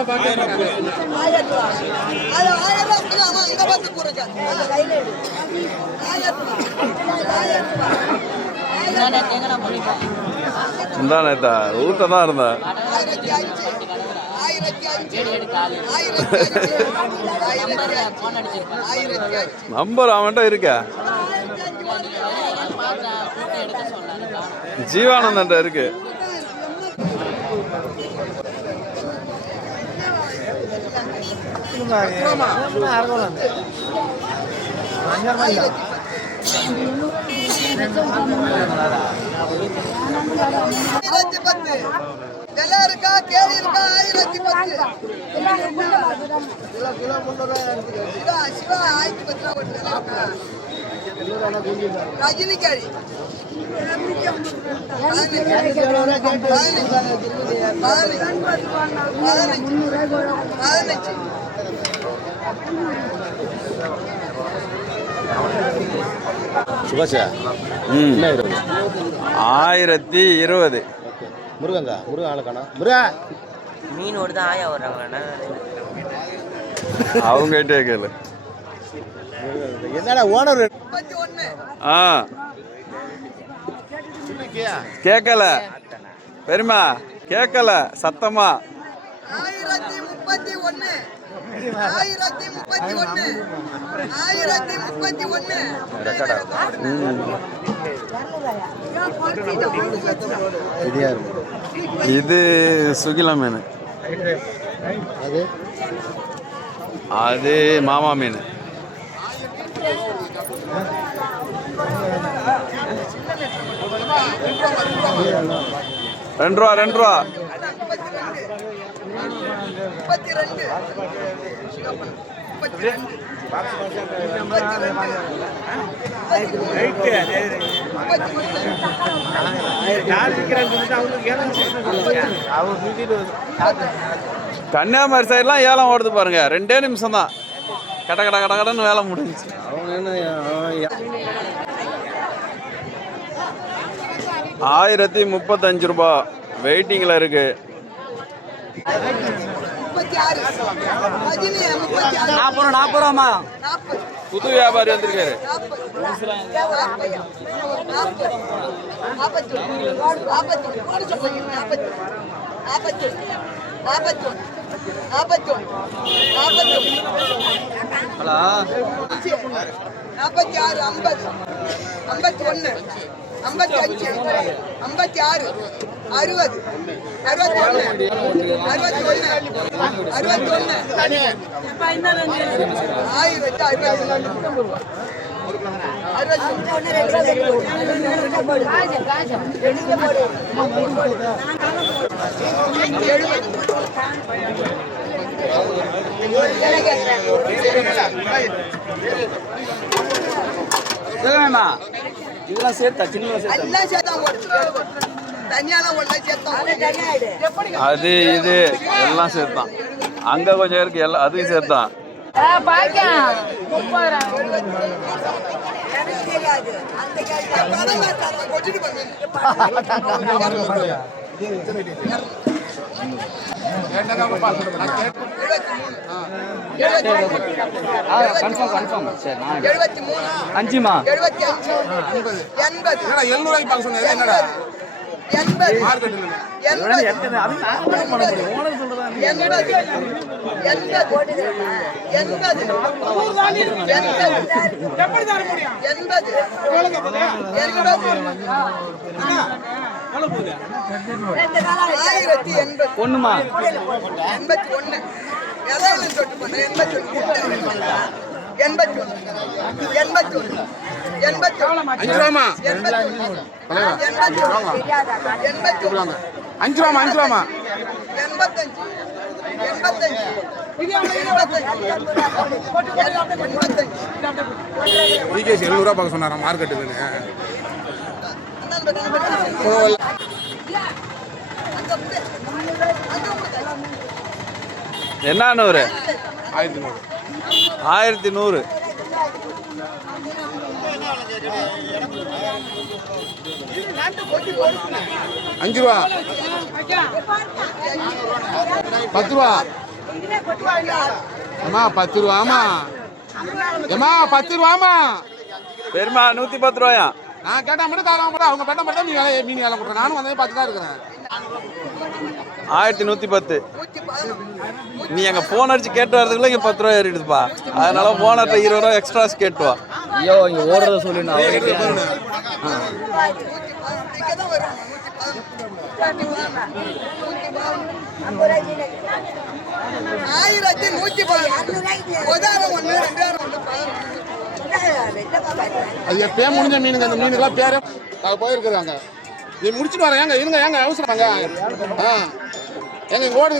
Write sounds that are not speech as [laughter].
ஆயிரம் கொடுங்க. ஆயிரம் நேத்தா ஊட்ட தான் இருந்தேன். நம்பர் அவன்கிட்ட இருக்க. ஜீவானந்தன்ட்ட இருக்கு. ஆயிரத்தி பத்து விலை இருக்கா கேள்வி இருக்கா ஆயிரத்தி பத்து சிவா சிவா ஆயிரத்தி பத்து ரூபா போட்டு விலை இருக்கா ரஜினி கேள்வி பதினஞ்சு சுபாஷா ம் ஆயிரத்தி இருபது. முருகங்க முருகன் ஆளை காணோம். முருகா. மீன் ஓடுதான் ஆயா வர்றாங்கண்ணா அவங்ககிட்டே கேளு. என்னடா ஓனர் ஆ. கேட்கல. பெருமா கேட்கல சத்தமா. ஆயிரத்தி முப்பத்தி ஒண்ணு ஆயிரத்தி முப்பத்தி ஒண்ணு ஆயிரத்தி முப்பத்தி ஒண்ணு சரியா இருக்கும் இது சுகில மீன். அது மாமா மீன். ரெண்டு ரூபா ரெண்டு ரூபா. முப்பத்தி ரெண்டு முப்பத்தி ரெண்டு கன்னியாகுமரி சைட்லாம் ஏலம் ஓடுது பாருங்க. ரெண்டே நிமிஷம் தான் கட கட கட கடன்னு வேலை முடிஞ்சுச்சு அவங்க என்ன அவன் ஆயிரத்தி முப்பத்தஞ்சு ரூபா வெயிட்டிங்கில் இருக்கு நாற்பது நாற்பது ரூபாமா புது வியாபாரி வந்திருக்காரு நாற்பத்தி ஆறு ஐம்பது ஐம்பத்தி ஒன்று ஐம்பத்தி அஞ்சு ஐம்பத்தி ஆறு அறுபது அறுபத்தி ஒன்று அறுபத்தி ஒன்று அறுபத்தி ஒன்று ஆயிரத்தி அறுபத்தி இதெல்லாம் சேர்த்தா சின்ன சேர்த்தா அது இது எல்லாம் சேர்த்தான். அங்கே கொஞ்சம் இருக்கு எல்லாம் அதையும் சேர்த்தான். எனக்கு [laughs] கன்ஃபார்ம் கன்ஃபார்ம் சரி நான் அஞ்சுமா எழுபத்தி அஞ்சு எண்பது எழுநூறுவாய்க்கு பார்க்க சொன்னது என்னடா எண்பது எண்பது எண்பது எண்பது ஆயிரத்தி எண்பது ஒண்ணுமா எண்பத்தி ஒண்ணு எண்பத்தி ஒண்ணு எண்பத்தி ஒண்ணு எண்பத்தி ஒண்ணு எண்பத்தி ஒண்ணு அஞ்சு ரூபாமா எண்பத்தி ஒண்ணு எண்பத்தி ஒண்ணு எண்பத்தி ஒண்ணு அஞ்சு ரூபாமா அஞ்சு ரூபாமா எண்பத்தஞ்சு எண்பத்தஞ்சு எழுநூறுவா பார்க்க சொன்னாராம் மார்க்கெட்டுக்கு என்ன நூறு ஆயிரத்தி நூறு. ஆயிரத்தி நூறு அஞ்சு ரூபா. பத்து ரூபா. அம்மா பத்து ரூபாமா ஏமா பத்து ரூபாமா பெருமா நூத்தி பத்து ரூபாயா? நான் கேட்டா மட்டும் காரம் கூட அவங்க பெட்ட மட்டும் நீ வேலை மீன் வேலை கொடுக்குறேன் நானும் வந்து பார்த்து தான் இருக்கிறேன். ஆயிரத்தி நூத்தி பத்து. நீ எங்க போன் அடிச்சு கேட்டு வரதுக்குள்ள இங்க பத்து ரூபா ஏறிடுதுப்பா. அதனால போனர்ட்ட இருபது ரூபா எக்ஸ்ட்ராஸ் கேட்டு வா. ஐயோ இங்க ஓடுறத சொல்லி நான் அவர்கிட்ட இங்கே தான் வரும் ஆயிரத்தி நூத்தி பதினொன்று உதாரணம் ஒன்று ரெண்டாயிரம் ஒன்று அது எப்பயே முடிஞ்ச மீனுங்க. அந்த மீனுக்கெல்லாம் பேரு? நாங்கள் போயிருக்குறாங்க இது முடிச்சுட்டு வரேன். ஏங்க இருங்க ஏங்க அவசரம் ஆ. ஏங்க ஓடு